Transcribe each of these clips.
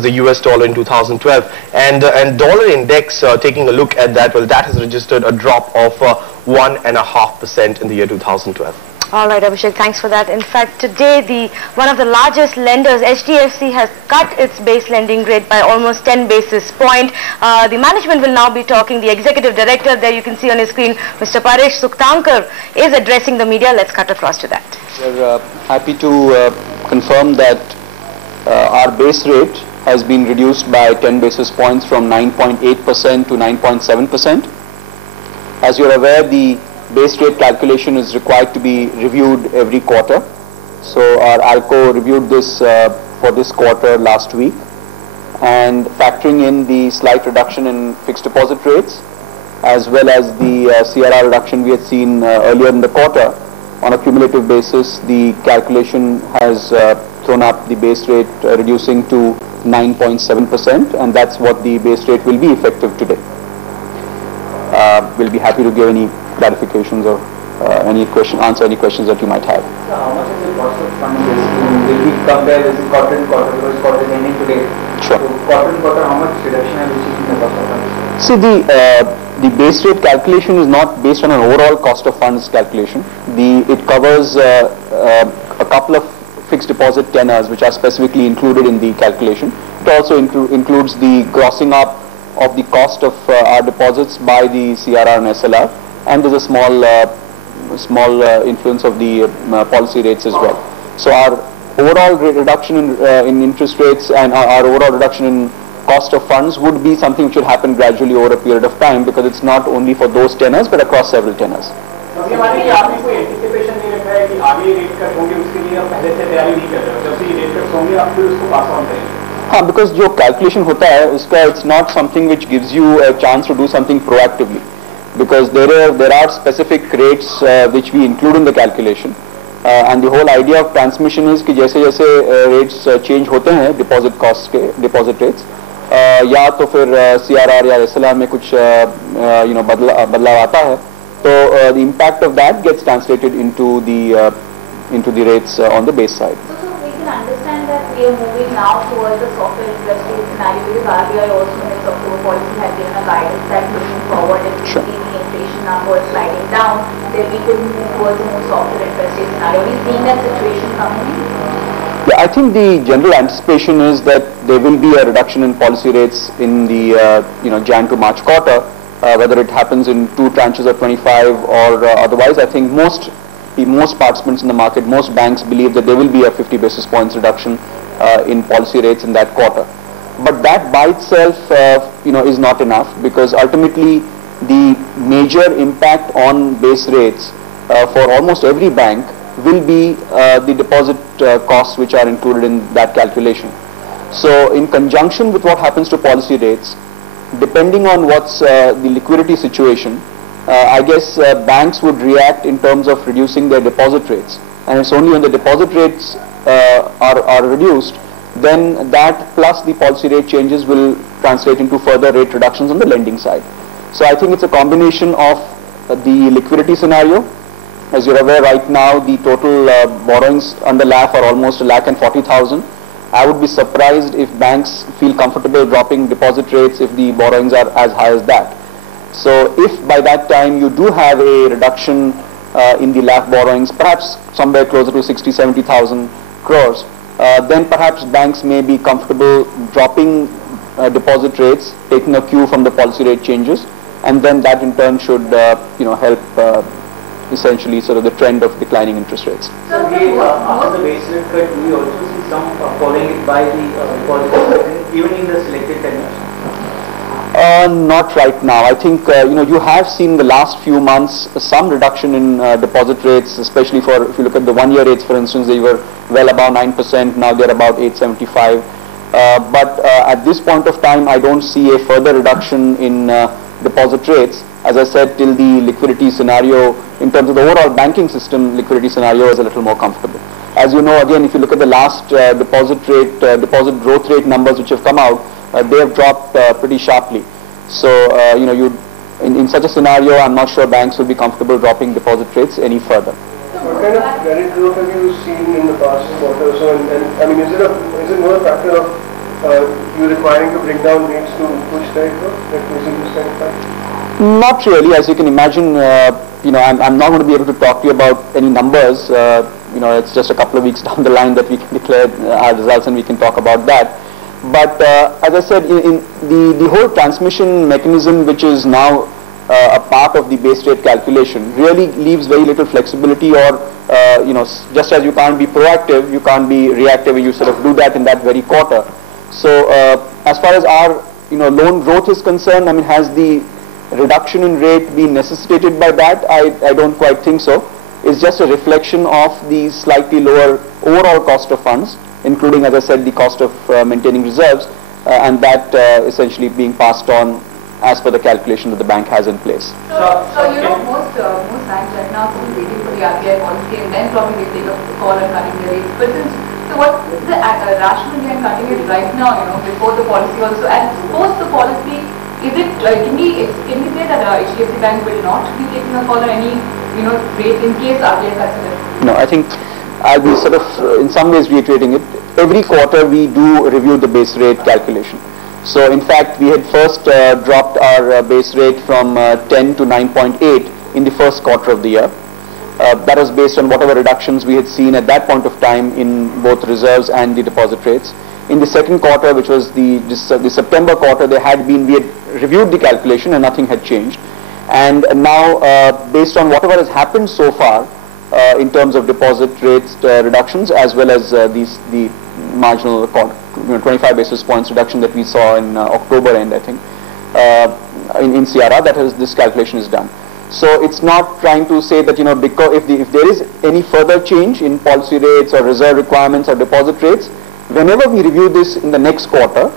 the US dollar in 2012, and dollar index, taking a look at that, well, that has registered a drop of 1.5% in the year 2012. All right, Abhishek, thanks for that. In fact, today, one of the largest lenders, HDFC, has cut its base lending rate by almost 10 basis points. The management will now be talking. The executive director, there you can see on his screen, Mr. Paresh Sukthankar, is addressing the media. Let's cut across to that. We're happy to confirm that our base rate has been reduced by 10 basis points from 9.8% to 9.7%. As you're aware, the base rate calculation is required to be reviewed every quarter. So our ALCO reviewed this for this quarter last week, and factoring in the slight reduction in fixed deposit rates as well as the CRR reduction we had seen earlier in the quarter, on a cumulative basis the calculation has thrown up the base rate reducing to 9.7%, and that's what the base rate will be effective today. We'll be happy to give any clarifications or answer any questions that you might have. So how much is the cost of funds? Will we compare this quarter to quarter, because quarter is ending today? Sure. So quarter to quarter, how much reduction have you seen in the cost of funds? See, the base rate calculation is not based on an overall cost of funds calculation. It covers a couple of fixed deposit tenors which are specifically included in the calculation. It also includes the grossing up of the cost of our deposits by the CRR and SLR, and there's a small influence of the policy rates as well. So our overall reduction in interest rates and our overall reduction in cost of funds would be something which should happen gradually over a period of time, because it's not only for those tenors but across several tenors. Because your calculation hota hai, uska, it's not something which gives you a chance to do something proactively, because there are specific rates which we include in the calculation, and the whole idea of transmission is कि जैसे rates change होते हैं deposit costs के deposit rates, या तो फिर CRR या SLR में कुछ बदलाव आता है, तो the impact of that gets translated into the rates on the base side. So we can understand that we are moving now towards a softer interest rate scenario, because RBI also in its October policy has given a guidance that looking forward, if we see the inflation numbers sliding down, then we could move towards a more softer interest rate scenario. Are we seeing that situation coming in? Yeah, I think the general anticipation is that there will be a reduction in policy rates in the Jan to March quarter, whether it happens in 2 tranches of 25 or otherwise. I think most participants in the market, most banks believe that there will be a 50 basis points reduction in policy rates in that quarter. But that by itself, is not enough, because ultimately the major impact on base rates for almost every bank will be the deposit costs which are included in that calculation. So in conjunction with what happens to policy rates, depending on what's the liquidity situation, I guess banks would react in terms of reducing their deposit rates, and it's only when the deposit rates are reduced, then that plus the policy rate changes will translate into further rate reductions on the lending side. So I think it's a combination of the liquidity scenario. As you're aware, right now the total borrowings under LAF are almost 1,40,000. I would be surprised if banks feel comfortable dropping deposit rates if the borrowings are as high as that. So if by that time you do have a reduction in the LAF borrowings, perhaps somewhere closer to 60-70,000 crores, then perhaps banks may be comfortable dropping deposit rates, taking a cue from the policy rate changes, and then that in turn should help essentially sort of the trend of declining interest rates. So after the base rate cut, we also see some following it by the deposit, even in the selected tenures. Not right now. I think you have seen the last few months some reduction in deposit rates, especially for, if you look at the 1-year rates, for instance, they were well above 9%. Now they're about 8.75. But at this point of time, I don't see a further reduction in deposit rates. As I said, till the liquidity scenario, in terms of the overall banking system, liquidity scenario is a little more comfortable. As you know, again, if you look at the last deposit growth rate numbers which have come out, they have dropped pretty sharply. So, in such a scenario, I'm not sure banks will be comfortable dropping deposit rates any further. What kind of credit growth have you seen in the past quarter or so? And I mean, is it more a factor of you requiring to bring down rates to push that growth, that closing to 75? Not really. As you can imagine, I'm not going to be able to talk to you about any numbers. It's just a couple of weeks down the line that we can declare our results and we can talk about that. But as I said, in the whole transmission mechanism, which is now a part of the base rate calculation, really leaves very little flexibility, or just as you can't be proactive, you can't be reactive, and you sort of do that in that very quarter. So as far as our loan growth is concerned, I mean, has the reduction in rate been necessitated by that? I don't quite think so. It's just a reflection of the slightly lower overall cost of funds, including, as I said, the cost of maintaining reserves, and that essentially being passed on as per the calculation that the bank has in place. So most banks right now are waiting for the RBI policy, and then probably they take a call on cutting the rates. But so what is the rationale behind cutting it right now, before the policy also, and post the policy, is it, can we say that HDFC Bank will not be taking a call on any, rate in case RBI cuts it? No, I think I'll be sort of in some ways reiterating it. Every quarter we do review the base rate calculation. So in fact, we had first dropped our base rate from 10 to 9.8 in the first quarter of the year. That was based on whatever reductions we had seen at that point of time in both reserves and the deposit rates. In the second quarter, which was the September quarter, we had reviewed the calculation and nothing had changed. And now, based on whatever has happened so far in terms of deposit rates reductions, as well as the marginal 25 basis points reduction that we saw in October end, I think, in CRR, this calculation is done. So it's not trying to say that, because if there is any further change in policy rates or reserve requirements or deposit rates, whenever we review this in the next quarter,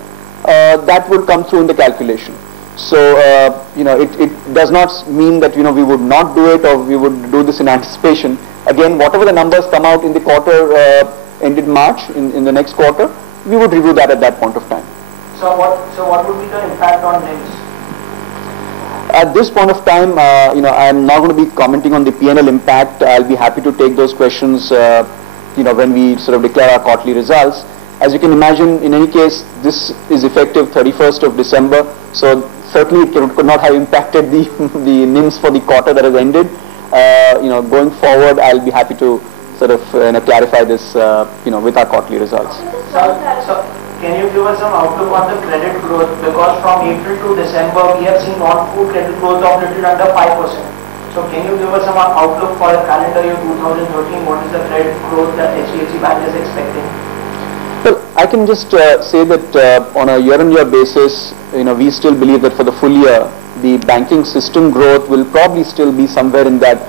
that will come through in the calculation. So, it does not mean that, we would not do it, or we would do this in anticipation. Again, whatever the numbers come out in the quarter ended March, in the next quarter, we would review that at that point of time. So what would be the impact on NIMs? At this point of time, I'm not going to be commenting on the P&L impact. I'll be happy to take those questions, when we sort of declare our quarterly results. As you can imagine, in any case, this is effective 31st of December. So certainly it could not have impacted the NIMs for the quarter that has ended. Going forward, I'll be happy to sort of clarify this, with our quarterly results. So can you give us some outlook on the credit growth? Because from April to December, we have seen non-food credit growth of little under 5%. So can you give us some outlook for the calendar year 2013? What is the credit growth that HDFC Bank is expecting? Well, I can just say that on a year-on-year basis, we still believe that for the full year, the banking system growth will probably still be somewhere in that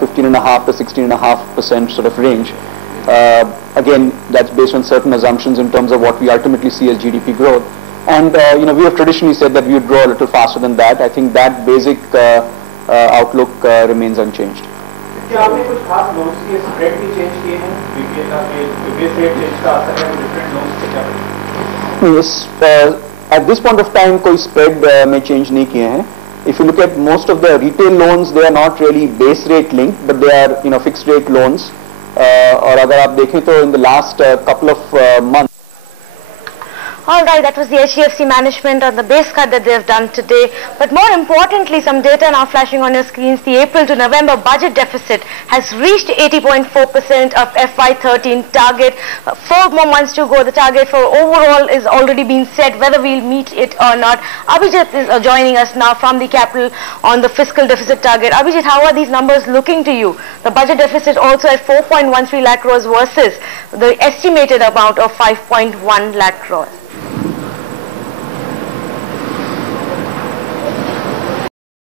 15.5 to 16.5% sort of range. Again, that's based on certain assumptions in terms of what we ultimately see as GDP growth. And, we have traditionally said that we would grow a little faster than that. I think that basic outlook remains unchanged. क्या आपने कुछ खास loans के spread भी change किए हैं? Base rate change का असर है डिफरेंट लोन्स पे क्या? Yes, at this point of time कोई spread में change नहीं किए हैं. If you look at most of the retail loans, they are not really base rate linked, but they are fixed rate loans. और अगर आप देखें तो in the last couple of months. All right, that was the HDFC management on the base cut that they have done today. But more importantly, some data now flashing on your screens. The April to November budget deficit has reached 80.4% of FY13 target. 4 more months to go. The target for overall is already been set, whether we'll meet it or not. Abhijit is joining us now from the capital on the fiscal deficit target. Abhijit, how are these numbers looking to you? The budget deficit also at 4.13 lakh crores versus the estimated amount of 5.1 lakh crores.